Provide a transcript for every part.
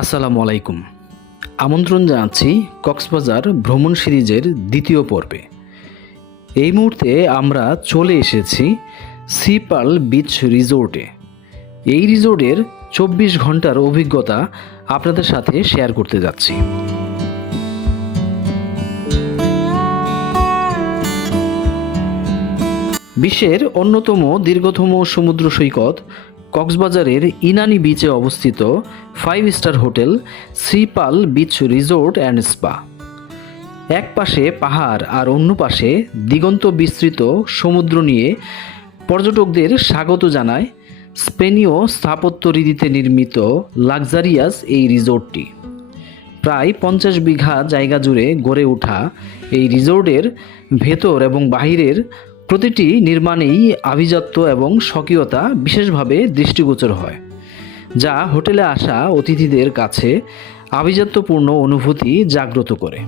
আসসালামু আলাইকুম। আমন্ত্রণ জানাচ্ছি কক্সবাজার ভ্রমণ সিরিজের দ্বিতীয় পর্বে। এই মুহূর্তে আমরা চলে এসেছি সিপাল বিচ রিসোর্টে। এই রিসোর্টের চব্বিশ ঘণ্টার অভিজ্ঞতা আপনাদের সাথে শেয়ার করতে যাচ্ছি। বিশ্বের অন্যতম দীর্ঘতম সমুদ্র সৈকত কক্সবাজারের ইনানি বিচে অবস্থিত five star hotel Sripal beach resort and spa এক পাশে পাহাড় আর অন্য পাশে দিগন্ত বিস্তৃত সমুদ্র নিয়ে পর্যটকদের স্বাগত জানায় স্পেনীয় স্থাপত্য রীতিতে নির্মিত লাক্সারিয়াস এই রিসোর্টটি প্রায় পঞ্চাশ বিঘা জায়গা জুড়ে গড়ে ওঠা এই রিসোর্টের ভেতর এবং বাহিরের প্রতিটি নির্মাণেই আভিজাত্য এবং স্বকীয়তা বিশেষভাবে দৃষ্টিগোচর হয়, যা হোটেলে আসা অতিথিদের কাছে আভিজাত্যপূর্ণ অনুভূতি জাগ্রত করে।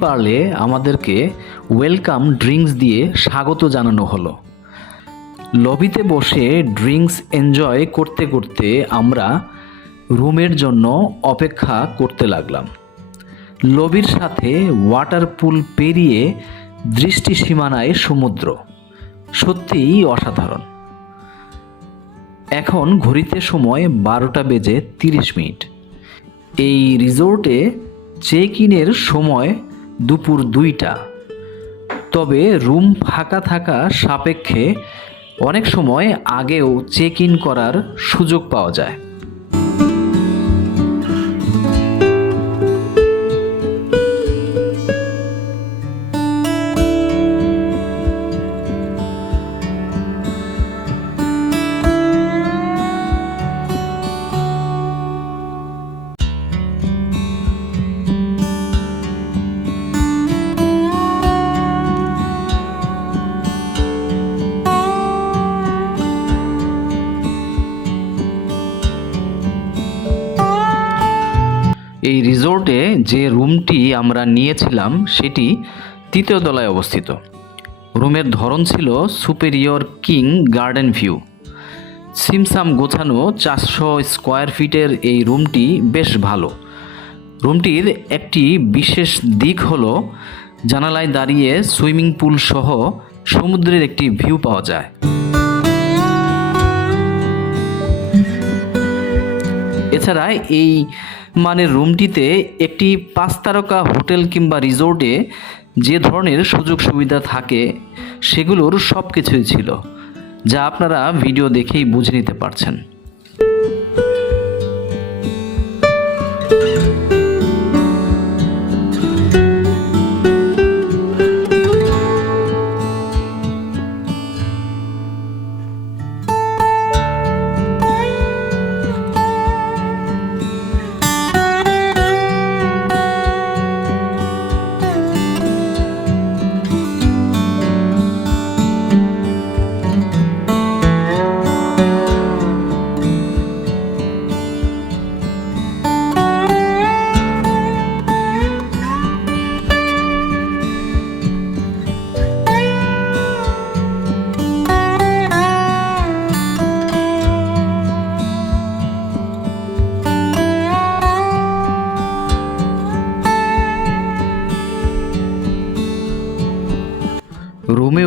পার্লে আমাদেরকে ওয়েলকাম ড্রিঙ্কস দিয়ে স্বাগত জানানো হলো। লবিতে বসে ড্রিঙ্কস এনজয় করতে করতে আমরা রুমের জন্য অপেক্ষা করতে লাগলাম। লবির সাথে ওয়াটার পুল পেরিয়ে দৃষ্টি সীমানায় সমুদ্র। সত্যিই অসাধারণ। এখন ঘড়িতে সময় বারোটা বেজে তিরিশ মিনিট। এই রিসোর্টে চেক ইনের সময় দুপুর দুইটা। তবে রুম ফাঁকা থাকা সাপেক্ষে অনেক সময় আগেও চেক ইন করার সুযোগ পাওয়া যায়। এই রিসোর্টে যে রুমটি আমরা নিয়েছিলাম, সেটি তৃতীয় তলায় অবস্থিত। রুমের ধরন ছিল সুপেরিয়র কিং গার্ডেন ভিউ। সিমসাম গোছানো চারশো স্কোয়ার ফিটের এই রুমটি বেশ ভালো। রুমটির একটি বিশেষ দিক হল, জানালায় দাঁড়িয়ে সুইমিং পুল সহ সমুদ্রের একটি ভিউ পাওয়া যায়। এছাড়া এই মানের রুমটিতে একটি পাঁচ তারকা হোটেল কিংবা রিসোর্টে যে ধরনের সুযোগ সুবিধা থাকে, সেগুলোর সব কিছুই ছিল, যা আপনারা ভিডিও দেখেই বুঝে নিতে পারছেন।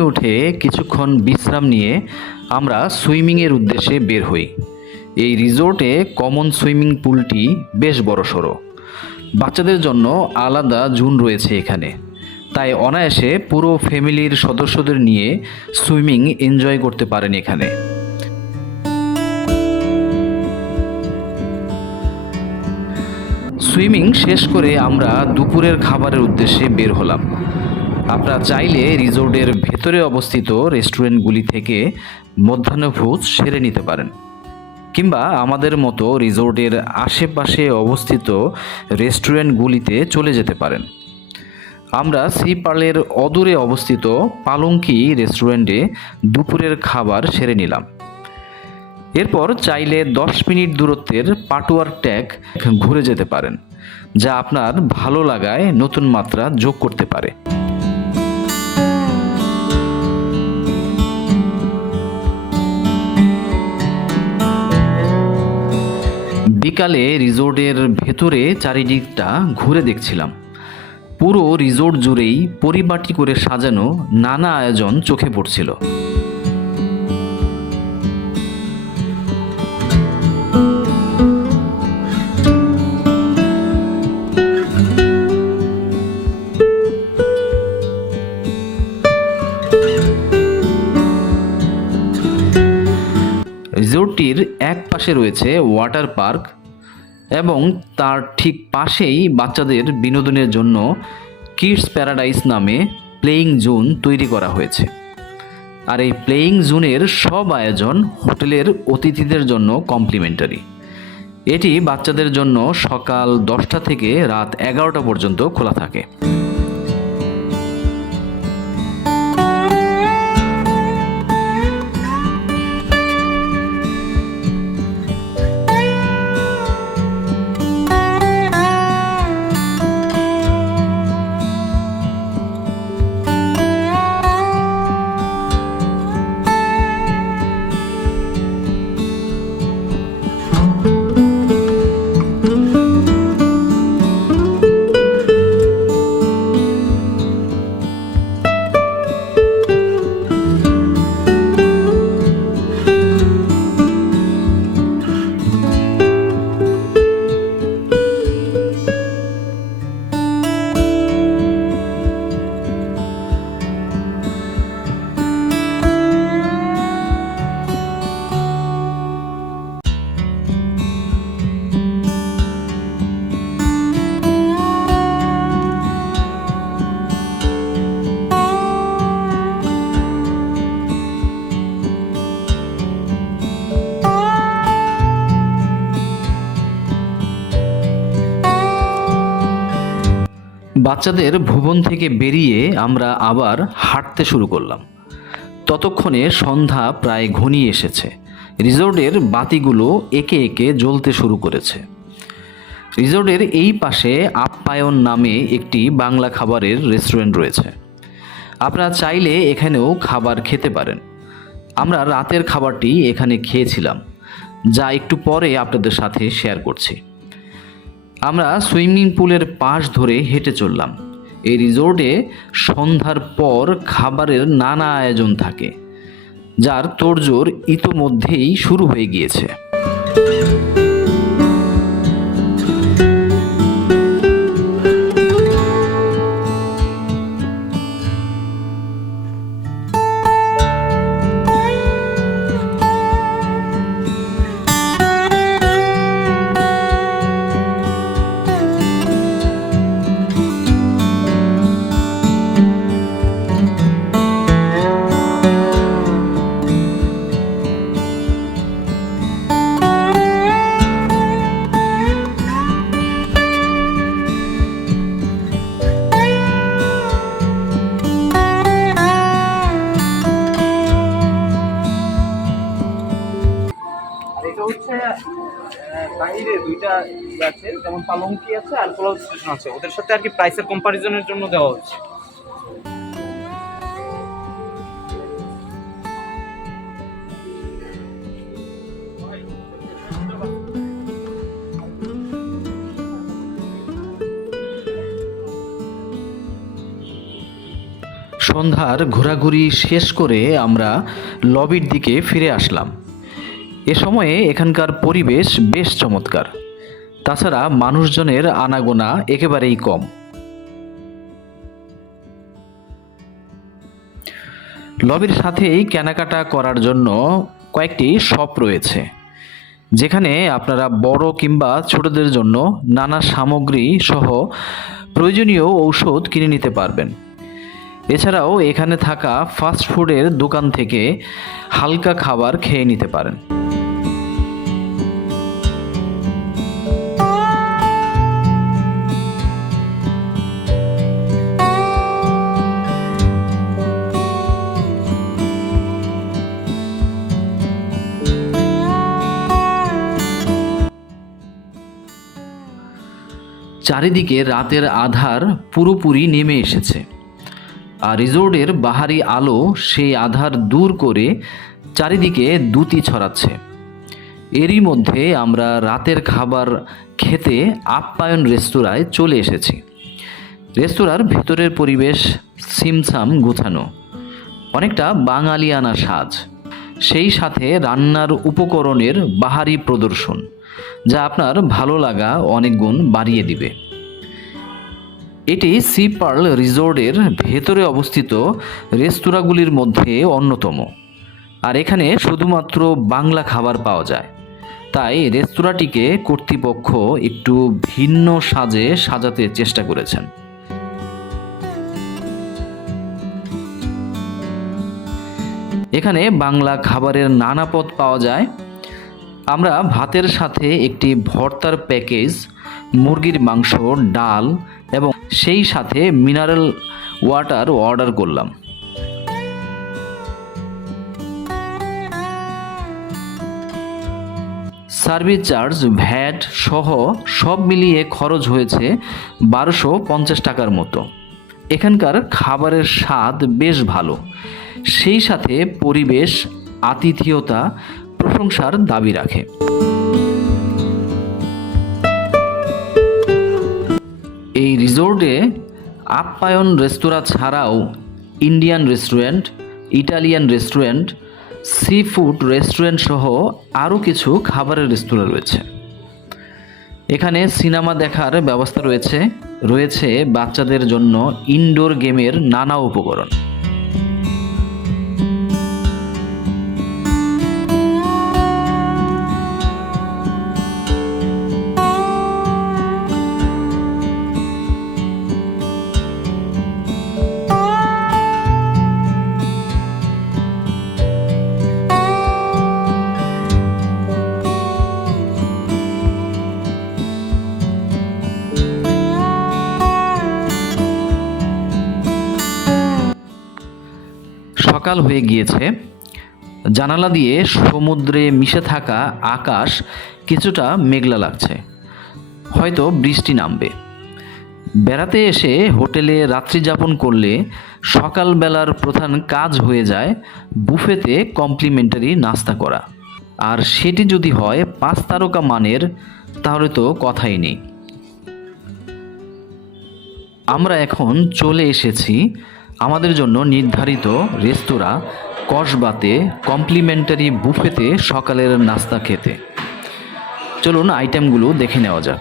উঠে কিছুক্ষণ বিশ্রাম নিয়ে আমরা সুইমিংয়ের উদ্দেশ্যে বের হই। এই রিসোর্টে কমন সুইমিং পুলটি বেশ বড়সড়। বাচ্চাদের জন্য আলাদা জুন রয়েছে এখানে। তাই অনায়াসে পুরো ফ্যামিলির সদস্যদের নিয়ে সুইমিং এনজয় করতে পারেন এখানে। সুইমিং শেষ করে আমরা দুপুরের খাবারের উদ্দেশ্যে বের হলাম। আপনারা চাইলে রিসোর্টের ভেতরে অবস্থিত রেস্টুরেন্টগুলি থেকে মধ্যাহ্নভোজ সেরে নিতে পারেন। কিংবা আমাদের মতো রিসোর্টের আশেপাশে অবস্থিত রেস্টুরেন্টগুলিতে চলে যেতে পারেন। আমরা সি পার্লের অদূরে অবস্থিত পালঙ্কি রেস্টুরেন্টে দুপুরের খাবার সেরে নিলাম। এরপর চাইলে দশ মিনিট দূরত্বের পাটুয়ার ট্যাগ ঘুরে যেতে পারেন, যা আপনার ভালো লাগায় নতুন মাত্রা যোগ করতে পারে। বিকালে রিসোর্টের ভেতরে চারিদিকটা ঘুরে দেখছিলাম। পুরো রিসোর্ট জুড়েই পরিপাটি করে সাজানো নানা আয়োজন চোখে পড়ছিল। রিসোর্টটির এক পাশে রয়েছে ওয়াটার পার্ক এবং তার ঠিক পাশেই বাচ্চাদের বিনোদনের জন্য কিডস প্যারাডাইস নামে প্লেয়িং জোন তৈরি করা হয়েছে। আর এই প্লেয়িং জোনের সব আয়োজন হোটেলের অতিথিদের জন্য কমপ্লিমেন্টারি এটি বাচ্চাদের জন্য সকাল দশটা থেকে রাত এগারোটা পর্যন্ত খোলা থাকে। বাচ্চাদের ভুবন থেকে বেরিয়ে আমরা আবার হাঁটতে শুরু করলাম। ততক্ষণে সন্ধ্যা প্রায় ঘনিয়ে এসেছে। রিসোর্টের বাতিগুলো একে একে জ্বলতে শুরু করেছে। রিসোর্টের এই পাশে আপ্যায়ন নামে একটি বাংলা খাবারের রেস্টুরেন্ট রয়েছে। আপনারা চাইলে এখানেও খাবার খেতে পারেন। আমরা রাতের খাবারটি এখানে খেয়েছিলাম, যা একটু পরে আপনাদের সাথে শেয়ার করছি। আমরা সুইমিং পুলের পাশ ধরে হেঁটে চললাম। এই রিসোর্টে সন্ধ্যার পর খাবারের নানা আয়োজন থাকে, যার তোড়জোড় ইতোমধ্যেই শুরু হয়ে গিয়েছে। যেমন পালঙ্কি আছে আর পোলাও স্টেশন আছে। ওদের সাথে আর কি প্রাইসের কম্পারিজনের জন্য দেওয়া হচ্ছে। সন্ধ্যার ঘোরাঘুরি শেষ করে আমরা লবির দিকে ফিরে আসলাম। এ সময়ে এখানকার পরিবেশ বেশ চমৎকার। তাছাড়া মানুষজনের আনাগোনা একেবারেই কম। লবির সাথেই কেনাকাটা করার জন্য কয়েকটি শপ রয়েছে, যেখানে আপনারা বড় কিংবা ছোটদের জন্য নানা সামগ্রী সহ প্রয়োজনীয় ঔষধ কিনে নিতে পারবেন। এছাড়াও এখানে থাকা ফাস্ট ফুডের দোকান থেকে হালকা খাবার খেয়ে নিতে পারেন। চারিদিকে রাতের আধার পুরোপুরি নেমে এসেছে। আর রিসোর্টের বাহারি আলো সেই আধার দূর করে চারিদিকে দ্যুতি ছড়াচ্ছে। এরই মধ্যে আমরা রাতের খাবার খেতে আপ্যায়ন রেস্তোরাঁয় চলে এসেছি। রেস্তোরাঁর ভেতরের পরিবেশ সিমসাম গোছানো। অনেকটা বাঙালিয়ানা সাজ। সেই সাথে রান্নার উপকরণের বাহারি প্রদর্শন, যা আপনার ভালো লাগা অনেক গুণ বাড়িয়ে দিবে। এটি সি পার্ল রিসোর্টের ভেতরে অবস্থিত রেস্তোরাঁগুলির মধ্যে অন্যতম। আর এখানে শুধুমাত্র বাংলা খাবার পাওয়া যায়। তাই রেস্তোরাঁটিকে কর্তৃপক্ষ একটু ভিন্ন সাজে সাজাতে চেষ্টা করেছেন। এখানে বাংলা খাবারের নানা পদ পাওয়া যায়। আমরা ভাতের সাথে একটি ভর্তার প্যাকেজ, মুরগির মাংস, ডাল এবং সেই সাথে মিনারেল ওয়াটার অর্ডার করলাম। সার্ভিস চার্জ, ভ্যাট সহ সব মিলিয়ে খরচ হয়েছে বারোশো পঞ্চাশ টাকার মতো। এখানকার খাবারের স্বাদ বেশ ভালো। সেই সাথে পরিবেশ, আতিথেয়তা, প্রশংসার দাবি রাখে। রিসোর্টে আপ্যায়ন রেস্তোরাঁ ছাড়াও Indian restaurant, Italian restaurant sea food restaurant সহ আরও কিছু খাবারের রেস্তোরাঁ রয়েছে। এখানে সিনেমা দেখার ব্যবস্থা রয়েছে রয়েছে বাচ্চাদের জন্য ইনডোর গেমের নানা উপকরণ। সকাল হয়ে গিয়েছে। জানালা দিয়ে সমুদ্রে মিশে থাকা আকাশ কিছুটা মেঘলা লাগছে। হয়তো বৃষ্টি নামবে। বেড়াতে এসে হোটেলে রাত্রি যাপন করলে সকালবেলার প্রধান কাজ হয়ে যায় বুফেতে কমপ্লিমেন্টারি নাস্তা করা। আর সেটি যদি হয় পাঁচ তারকা মানের, তাহলে তো কথাই নেই। আমরা এখন চলে এসেছি আমাদের জন্য নির্ধারিত রেস্তোরাঁ, কসবাতে, কমপ্লিমেন্টারি বুফেতে সকালের নাস্তা খেতে। চলুন আইটেমগুলো দেখে নেওয়া যাক।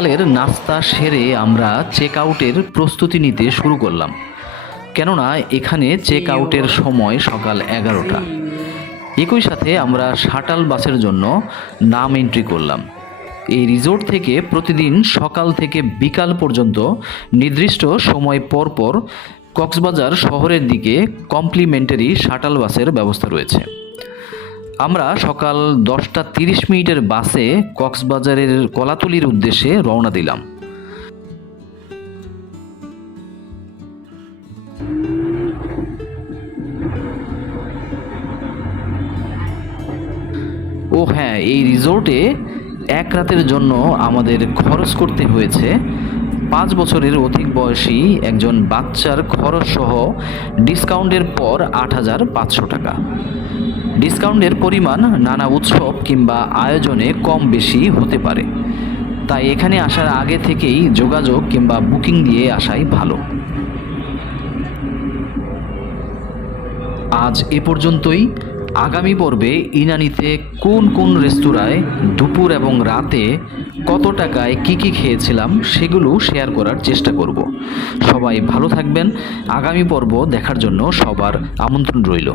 সকালের নাস্তা সেরে আমরা চেক আউটের প্রস্তুতি নিতে শুরু করলাম। কেননা এখানে চেক আউটের সময় সকাল এগারোটা। একই সাথে আমরা শাটাল বাসের জন্য নাম এন্ট্রি করলাম। এই রিসোর্ট থেকে প্রতিদিন সকাল থেকে বিকাল পর্যন্ত নির্দিষ্ট সময় পর পর কক্সবাজার শহরের দিকে কমপ্লিমেন্টারি শাটাল বাসের ব্যবস্থা রয়েছে। আমরা সকাল দশটা তিরিশ মিনিটের বাসে কক্সবাজারের কলাতলির উদ্দেশ্যে রওনা দিলাম। ও হ্যাঁ এই রিসোর্টে এক রাতের জন্য আমাদের খরচ করতে হয়েছে। পাঁচ বছরের অধিক বয়সী একজন বাচ্চার খরচ সহ ডিসকাউন্টের পর আট হাজার পাঁচশো টাকা। ডিসকাউন্টের পরিমাণ নানা উৎসব কিংবা আয়োজনে কম বেশি হতে পারে। তাই এখানে আসার আগে থেকেই যোগাযোগ কিংবা বুকিং দিয়ে আসাই ভালো। আজ এ পর্যন্তই। আগামী পর্বে ইনানিতে কোন কোন রেস্তোরাঁয় দুপুর এবং রাতে কত টাকায় কি কি খেয়েছিলাম সেগুলো শেয়ার করার চেষ্টা করব। সবাই ভালো থাকবেন। আগামী পর্ব দেখার জন্য সবার আমন্ত্রণ রইল।